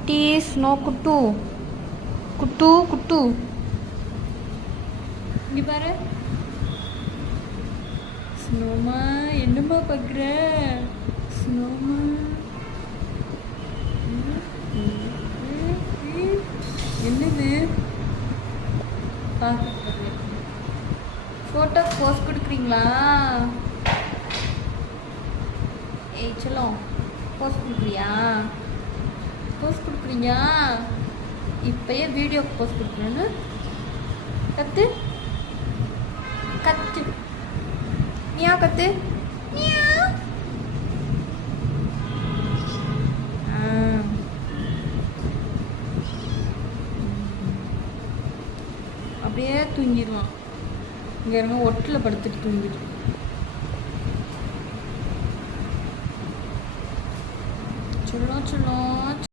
snow good good good இங்கே பாரு ஸ்னோமா என்னம்மா பார்க்குற ஸ்னோமா என்னது ஃபோட்டோ போஸ்ட் கொடுக்குறீங்களா ஏய் சொல்லும் போஸ்ட் கொடுக்குறியா போஸ்ட் கொடுக்குறீங்க இப்போயே வீடியோ போஸ்ட் கொடுக்குறேன்னு கத்து கத்து மியா கத்து மியா அப்படியே தூங்கிடுவான் இங்கே இருங்க ஒட்டில் படுத்துட்டு தூங்கிடும் சொல்லும் சொல்லும்